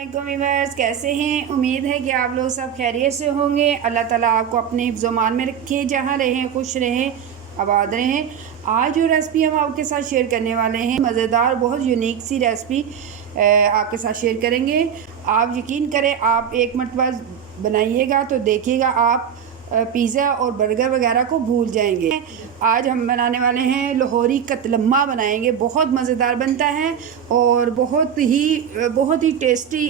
अस्सलामुअलैकुम व्यूअर्स, कैसे हैं। उम्मीद है कि आप लोग सब खैरियत से होंगे। अल्लाह ताला आपको अपने हिफ्ज़-ओ-मान में रखे, जहाँ रहें खुश रहें, आबाद रहें। आज जो रेसिपी हम आपके साथ शेयर करने वाले हैं, मज़ेदार बहुत यूनिक सी रेसिपी आपके साथ शेयर करेंगे। आप यकीन करें, आप एक मरतबा बनाइएगा तो देखिएगा आप पिज़्ज़ा और बर्गर वगैरह को भूल जाएंगे। आज हम बनाने वाले हैं लाहौरी कतलम्मा बनाएंगे। बहुत मज़ेदार बनता है और बहुत ही टेस्टी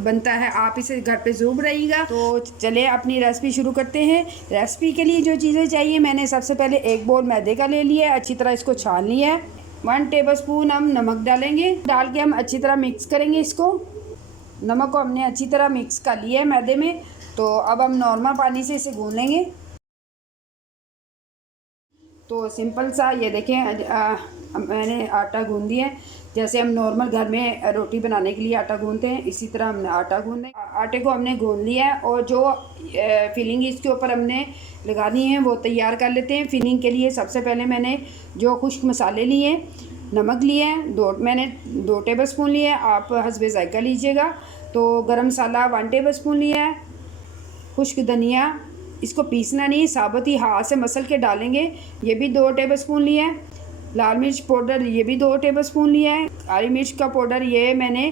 बनता है। आप इसे घर पे ज़रूर बनाइएगा। तो चले अपनी रेसिपी शुरू करते हैं। रेसिपी के लिए जो चीज़ें चाहिए, मैंने सबसे पहले एक बोल मैदे का ले लिया है। अच्छी तरह इसको छान लिया है। 1 टेबलस्पून हम नमक डालेंगे। डाल के हम अच्छी तरह मिक्स करेंगे इसको। नमक को हमने अच्छी तरह मिक्स कर लिया है मैदे में। तो अब हम नॉर्मल पानी से इसे गूँध लेंगे। तो सिंपल सा ये देखें, मैंने आटा गूँध दिया है। जैसे हम नॉर्मल घर में रोटी बनाने के लिए आटा गूँधते हैं, इसी तरह हमने आटा गूँधे। आटे को हमने गूँध लिया है और जो फिलिंग इसके ऊपर हमने लगानी है वो तैयार कर लेते हैं। फिलिंग के लिए सबसे पहले मैंने जो खुश्क मसाले लिए, नमक लिया है, मैंने 2 टेबलस्पून लिए है। आप हस्बे ज़ायका लीजिएगा। तो गरम मसाला 1 टेबलस्पून लिया है। खुश्क धनिया, इसको पीसना नहीं, साबुत ही हाथ से मसल के डालेंगे, ये भी 2 टेबलस्पून लिया है। लाल मिर्च पाउडर, ये भी 2 टेबलस्पून लिया है। काली मिर्च का पाउडर ये मैंने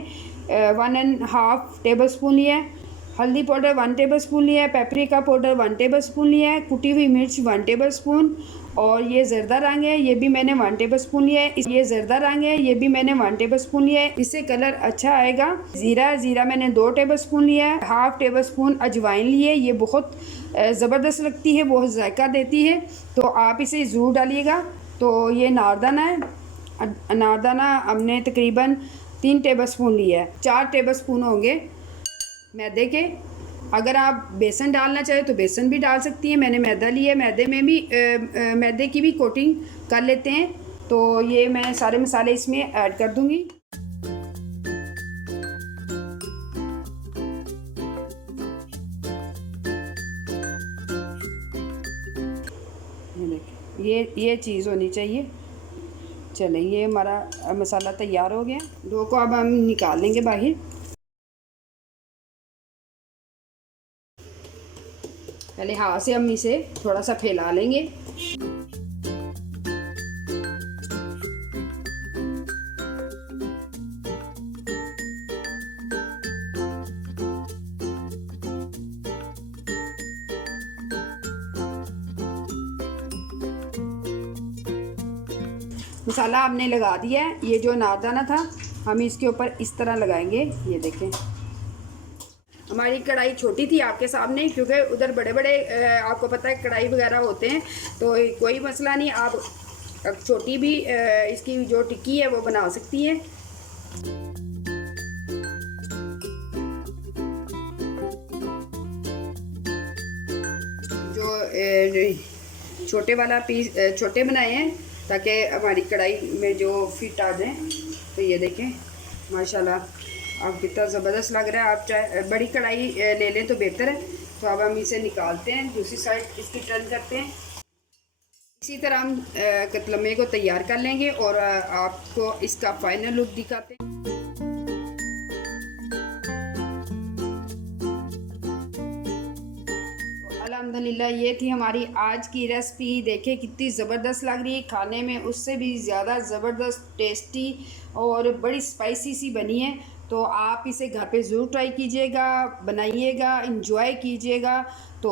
1.5 टेबलस्पून लिया है। हल्दी पाउडर 1 टेबलस्पून लिया है। पेपरिका पाउडर 1 टेबलस्पून लिया है। कुटी हुई मिर्च 1 टेबलस्पून। और ये ज़रदा रंग है, ये भी मैंने 1 टेबलस्पून लिया है। ये ज़रदा रंग है, ये भी मैंने 1 टेबलस्पून लिया है, इससे कलर अच्छा आएगा। ज़ीरा मैंने 2 टेबलस्पून लिया है। हाफ़ टेबलस्पून अजवाइन लिए, ये बहुत ज़बरदस्त लगती है, बहुत जायका देती है, तो आप इसे ज़रूर डालिएगा। तो ये नारदाना है, नारदाना हमने तकरीबन 3 टेबलस्पून लिया है। 4 टेबलस्पून होंगे मैदे के। अगर आप बेसन डालना चाहें तो बेसन भी डाल सकती हैं। मैंने मैदा लिया है, मैदे में भी मैदे की भी कोटिंग कर लेते हैं। तो ये मैं सारे मसाले इसमें ऐड कर दूंगी। ये देखिए, ये चीज़ होनी चाहिए। चलें, ये हमारा मसाला तैयार हो गया। डो को अब हम निकाल लेंगे बाहर। पहले हाथ से हम इसे थोड़ा सा फैला लेंगे। मसाला हमने लगा दिया है। ये जो नारदाना था हम इसके ऊपर इस तरह लगाएंगे। ये देखें, हमारी कढ़ाई छोटी थी आपके सामने, क्योंकि उधर बड़े बड़े आपको पता है कढ़ाई वगैरह होते हैं, तो कोई मसला नहीं, आप छोटी भी इसकी जो टिक्की है वो बना सकती हैं। जो छोटे वाला पीस छोटे बनाए हैं ताकि हमारी कढ़ाई में जो फिट आ जाए। तो ये देखें माशाल्लाह अब कितना ज़बरदस्त लग रहा है। आप चाहे बड़ी कढ़ाई ले लें तो बेहतर है। तो अब हम इसे निकालते हैं, दूसरी साइड इसकी टर्न करते हैं। इसी तरह हम कतलम्मे को तैयार कर लेंगे और आपको इसका फाइनल लुक दिखाते हैं। अल्हम्दुलिल्लाह, ये थी हमारी आज की रेसिपी। देखें कितनी ज़बरदस्त लग रही है, खाने में उससे भी ज़्यादा ज़बरदस्त टेस्टी और बड़ी स्पाइसी सी बनी है। तो आप इसे घर पे ज़रूर ट्राई कीजिएगा, बनाइएगा, इंजॉय कीजिएगा। तो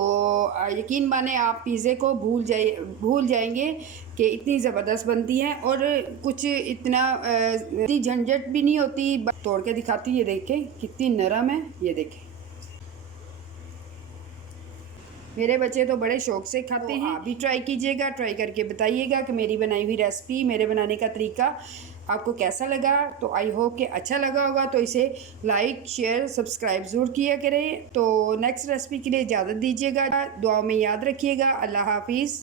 यकीन माने आप पिज़्ज़े को भूल जाएंगे कि इतनी ज़बरदस्त बनती है और कुछ इतनी झंझट भी नहीं होती। तोड़ के दिखाती हूँ, ये देखें कितनी नरम है। ये देखें, मेरे बच्चे तो बड़े शौक़ से खाते हैं। आप भी ट्राई कीजिएगा, ट्राई करके बताइएगा कि मेरी बनाई हुई रेसिपी, मेरे बनाने का तरीका आपको कैसा लगा। तो आई होप कि अच्छा लगा होगा। तो इसे लाइक, शेयर, सब्सक्राइब ज़रूर किया करें। तो नेक्स्ट रेसिपी के लिए इजाज़त दीजिएगा। दुआ में याद रखिएगा। अल्लाह हाफिज़।